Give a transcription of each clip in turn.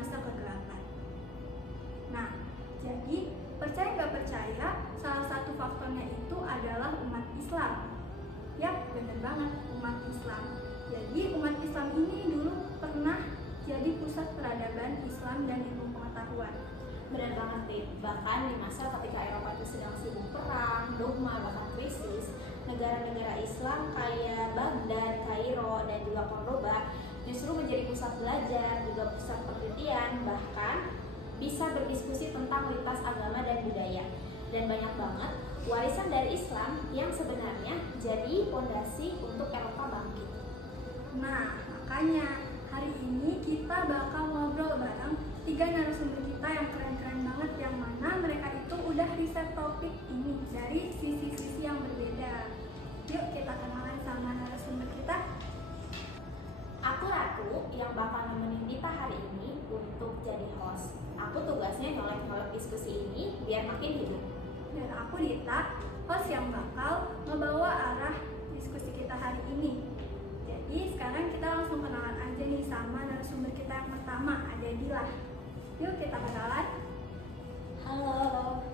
masa kegelapan. Nah, jadi percaya nggak percaya, salah satu faktornya itu adalah umat Islam. Ya, bener banget, umat Islam. Jadi umat Islam ini dulu pernah jadi pusat peradaban Islam dan ilmu pengetahuan. Benar banget, Tip. Bahkan di masa ketika Eropa itu sedang sibuk perang, dogma, bahkan krisis, negara-negara Islam kayak Baghdad, Kairo, dan juga Cordoba justru menjadi pusat belajar, juga pusat penelitian, bahkan bisa berdiskusi tentang lintas agama dan budaya. Dan banyak banget warisan dari Islam yang sebenarnya jadi fondasi untuk Eropa bangkit. Nah, makanya hari ini kita bakal ngobrol bareng 3 narasumber kita yang keren-keren banget, yang mana mereka itu udah riset topik ini dari sisi-sisi yang berbeda. Yuk kita kenalan sama narasumber kita. Aku Ratu yang bakal nemenin Dita hari ini untuk jadi host. Aku tugasnya nyolek-nyolek diskusi ini biar makin hidup. Dan aku Dita, host yang bakal ngebawa arah diskusi kita hari ini. Jadi sekarang kita langsung kenalan aja nih sama narasumber kita yang pertama, ada Dila. Yuk kita kenalan. Halo.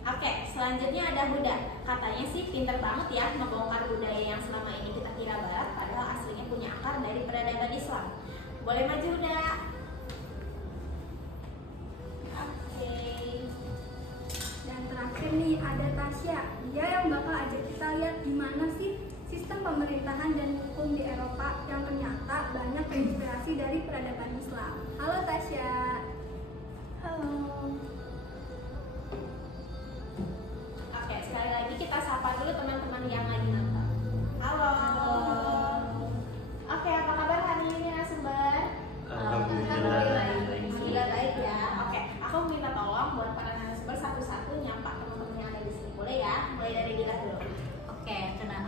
Oke, selanjutnya ada Huda. Katanya sih pinter banget ya ngebongkar budaya yang selama ini kita kira barat, padahal aslinya punya akar dari peradaban Islam. Boleh maju, Huda? Oke. Dan terakhir nih ada Tasya. Dia yang bakal ajak kita lihat gimana sih sistem pemerintahan dan hukum di Eropa yang ternyata banyak terinspirasi dari peradaban Islam. Halo Tasya. Halo. Oke, sekali lagi kita sapa dulu teman-teman yang lagi nonton. Halo. Oke, apa kabar hari ini narasumber? Alhamdulillah baik ya. Oke, aku minta tolong buat para narasumber satu-satu nyapa teman-teman yang ada di sini, boleh ya? Mulai dari Dila dulu. Oke,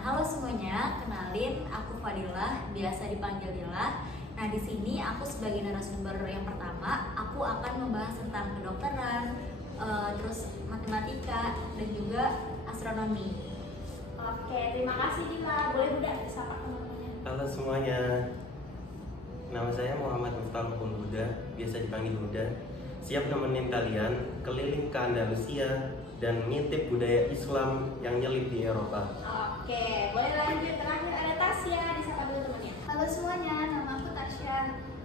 halo semuanya. Kenalin, aku Fadilah, biasa dipanggil Dila. Nah, di sini aku sebagai narasumber yang pertama, aku akan membahas tentang kedokteran, terus matematika dan juga astronomi. Oke, terima kasih Dila. Boleh Huda disapa teman-temannya. Halo semuanya, nama saya Muhammad Miftahul Huda, biasa dipanggil Huda. Siap nemenin kalian keliling ke Andalusia dan ngintip budaya Islam yang nyelip di Eropa. Oke, boleh lanjut. Terakhir ada Tasya, disapa dulu temannya. Halo semuanya, nama aku Tasya.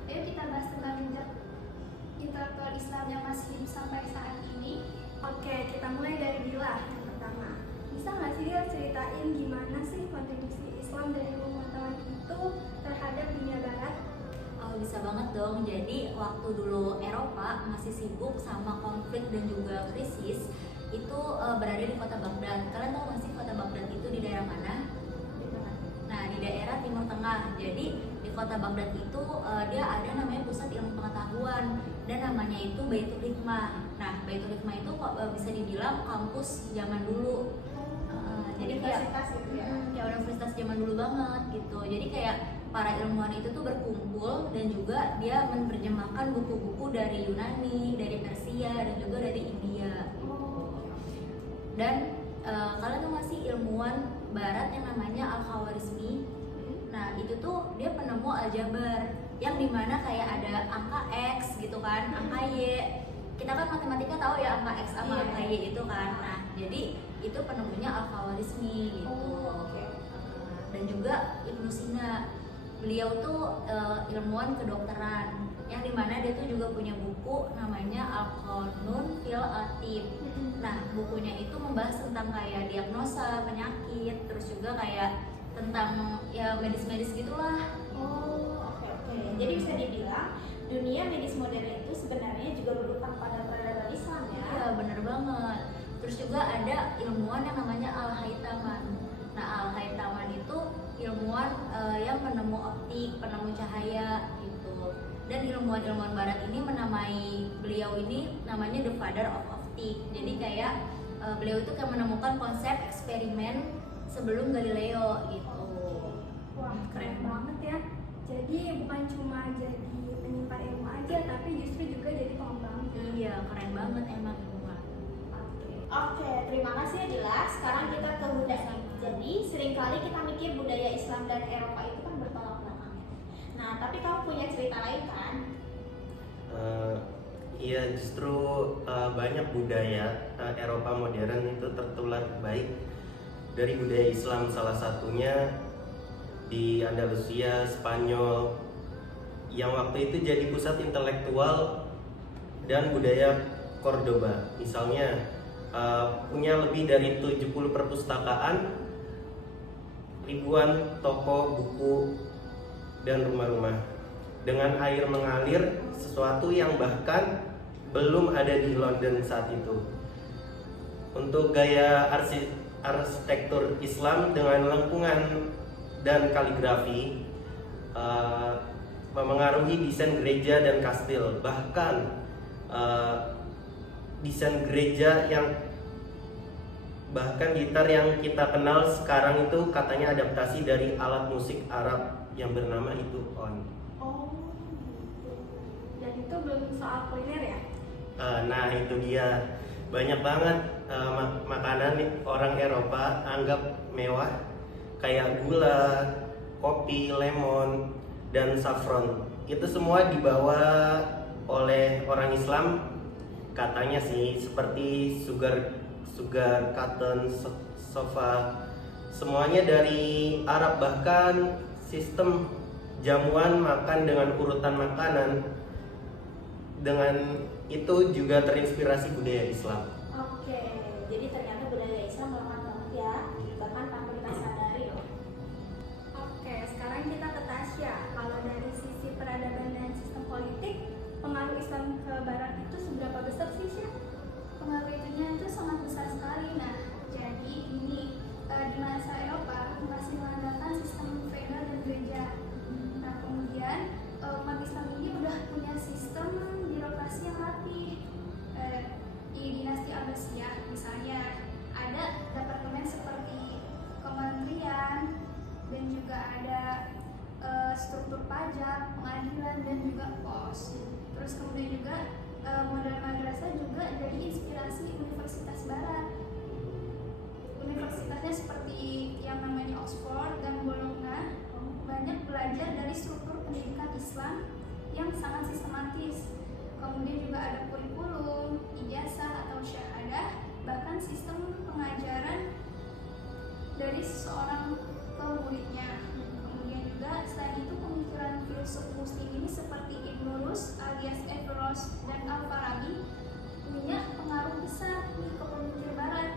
Ayo kita bahas tentang jejak intelektual Islam yang masih hidup sampai saat ini. Oke, kita mulai dari Dila yang pertama. Bisa nggak sih Dila ceritain gimana sih kontribusi Islam dari ilmu pengetahuan itu terhadap dunia barat? Oh, bisa banget dong. Jadi waktu dulu Eropa masih sibuk sama konflik dan juga krisis, itu berada di kota Baghdad. Kalian tahu nggak sih kota Baghdad itu di daerah mana? Nah, di daerah Timur Tengah. Jadi di kota Baghdad itu dia ada namanya pusat ilmu pengetahuan dan namanya itu Baitul Hikmah. Nah, Baitul Hikmah itu kok bisa dibilang kampus zaman dulu. Jadi kayak Universitas gitu ya. kayak universitas zaman dulu banget gitu. Jadi kayak para ilmuwan itu tuh berkumpul dan juga dia menerjemahkan buku-buku dari Yunani, dari Persia dan juga dari India. Dan kalian tuh masih ilmuwan barat yang namanya Al-Khawarizmi. Nah, itu tuh dia penemu aljabar yang dimana kayak ada angka X gitu kan, angka Y. Kita kan matematika tahu ya angka X sama angka Y itu kan. Nah, jadi itu penemunya Al-Khawarizmi gitu. Dan juga Ibnu Sina. Beliau tuh ilmuwan kedokteran yang dimana dia tuh juga punya buku namanya Al-Qanun fil Atib. Nah, bukunya itu membahas tentang kayak diagnosa penyakit, terus juga kayak tentang ya medis-medis gitulah. Oke. Jadi bisa dibilang dunia medis modern itu sebenarnya juga berutang pada peradaban Islam ya. Iya, bener banget. Terus juga ada ilmuwan yang namanya Al-Haytaman. Nah, Al-Haytaman itu ilmuwan yang penemu optik, penemu cahaya gitu. Dan ilmuwan-ilmuwan barat ini menamai beliau ini namanya the father of optik. Jadi kayak beliau itu kayak menemukan konsep eksperimen sebelum Galileo gitu. Wah, keren banget ya. Jadi bukan cuma jadi penyimpan ilmu aja, tapi justru juga jadi pengembang. Iya, keren banget emang ilmuwan. Oke, terima kasih ya Dila. Sekarang kita ke Huda nih. Jadi seringkali kita mikir budaya Islam dan Eropa itu kan bertolak belakang. Nah, tapi kamu punya cerita lain kan? Iya, justru banyak budaya Eropa modern itu tertular baik dari budaya Islam, salah satunya di Andalusia, Spanyol, yang waktu itu jadi pusat intelektual dan budaya Cordoba. Misalnya punya lebih dari 70 perpustakaan, ribuan toko buku dan rumah-rumah dengan air mengalir, sesuatu yang bahkan belum ada di London saat itu. Untuk gaya arsitektur Islam dengan lengkungan dan kaligrafi memengaruhi desain gereja dan kastil. Bahkan desain gereja yang bahkan gitar yang kita kenal sekarang itu katanya adaptasi dari alat musik Arab yang bernama itu on. Oh, Dan itu belum soal kuliner ya? Nah itu dia, banyak banget makanan orang Eropa anggap mewah, kayak gula, kopi, lemon, dan saffron. Itu semua dibawa oleh orang Islam katanya sih, seperti sugar cotton, sofa, semuanya dari Arab. Bahkan sistem jamuan makan dengan urutan makanan dengan itu juga terinspirasi budaya Islam. oke. Jadi ternyata budaya Islam melekat banget ya, bahkan tanpa kita sadari loh. Oke, sekarang kita ke Tasya. Kalau dari sisi peradaban dan sistem politik, pengaruh Islam ke Barat itu seberapa besar sih, Syah? Pengaruh itunya itu sangat besar sekali. Nah, jadi ini di masa Eropa masih mengandalkan sistem feodal dan gereja. Nah, kemudian umat Islam ini udah punya sistem birokrasi yang rapih. Di dinasti Abbasiyah misalnya ada departemen seperti kementerian dan juga ada struktur pajak, pengadilan dan juga pos. Terus kemudian juga model madrasah juga jadi inspirasi Universitas Barat. Universitasnya seperti yang namanya Oxford dan Bologna banyak belajar dari struktur pendidikan Islam yang sangat sistematis. Kemudian juga ada kurikulum, ijazah atau syahadah, bahkan sistem pengajaran dari seseorang ke muridnya. Kemudian juga selain itu pemikiran filsuf muslim ini seperti Ibnu Rus alias Averroes dan Al-Farabi punya pengaruh besar nih ke pemikir barat.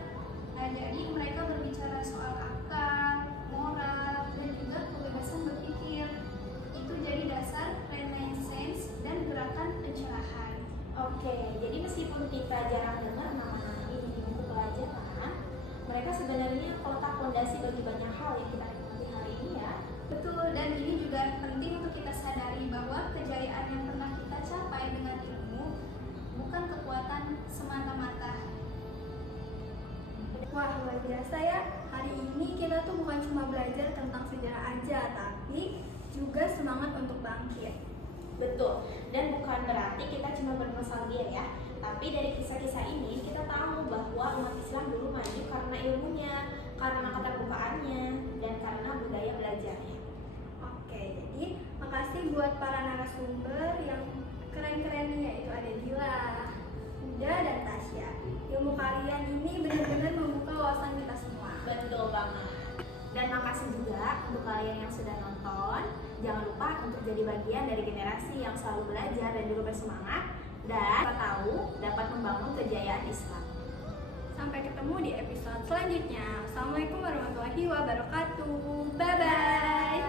Nah, jadi mereka berbicara soal akal, moral, dan juga kebebasan berpikir. Itu jadi dasar Renaissance dan gerakan pencerahan. Oke, jadi meskipun kita jarang dengar nama-nama ini di buku pelajaran, mereka sebenarnya kotak fondasi bagi banyak hal yang kita nikmati hari ini ya. Betul, dan ini juga penting untuk kita sadari bahwa kejayaan yang pernah kita capai dengan ilmu bukan kekuatan semata-mata. Wah, luar biasa ya. Hari ini kita tuh bukan cuma belajar tentang sejarah aja, tapi juga semangat untuk bangkit. Betul, dan bukan berarti kita cuma bernostalgia ya. Tapi dari kisah-kisah ini kita tahu bahwa umat Islam dulu maju karena ilmunya, karena keterbukaannya, dan karena budaya belajarnya. Oke, jadi makasih buat para narasumber yang keren-keren, yaitu ada Dila, Huda, dan Tasya. Ilmu kalian ini benar-benar membuka wawasan kita semua. Betul banget. Dan makasih juga untuk kalian yang sudah nonton. Jangan lupa untuk jadi bagian dari generasi yang selalu belajar dan juga bersemangat, dan kita tahu dapat membangun kejayaan Islam. Sampai ketemu di episode selanjutnya. Assalamualaikum warahmatullahi wabarakatuh. Bye-bye.